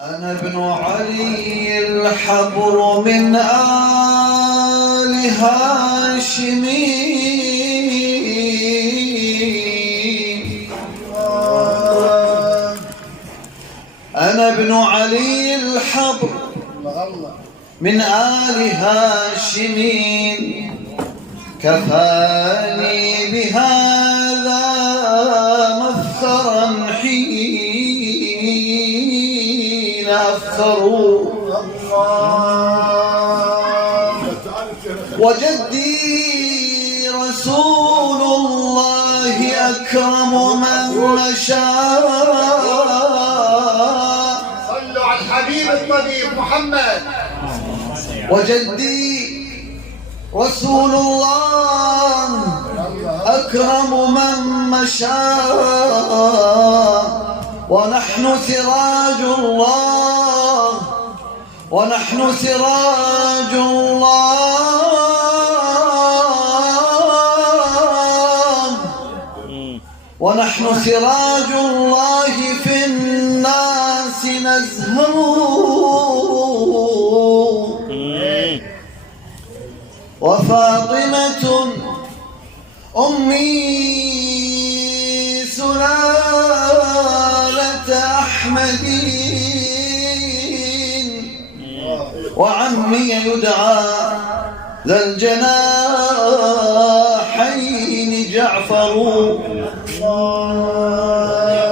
أنا ابن علي الحبر من آل هاشم. أنا ابن علي الحبر من آل هاشم، كفاني بهذا مفخرا حين أفخروا. وجدي رسول الله أكرم من مشى. صلوا على الحبيب الطبيب محمد. وجدي رسول الله أكرم من مشى، ونحن سراج الله، ونحن سراج الله، ونحن سراج الله في الناس نزهر. وفاطمة أمي سلالة أحمد، وعمي يدعى ذا الجناحين جعفر.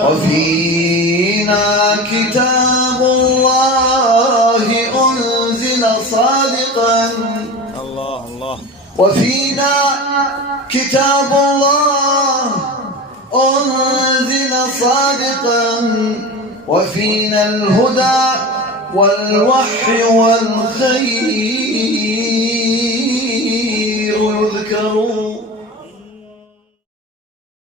وفينا كتاب الله أنزل صادقا، وفينا كتاب الله أنزل صادقا، وفينا الهدى والوحي والخير يذكر.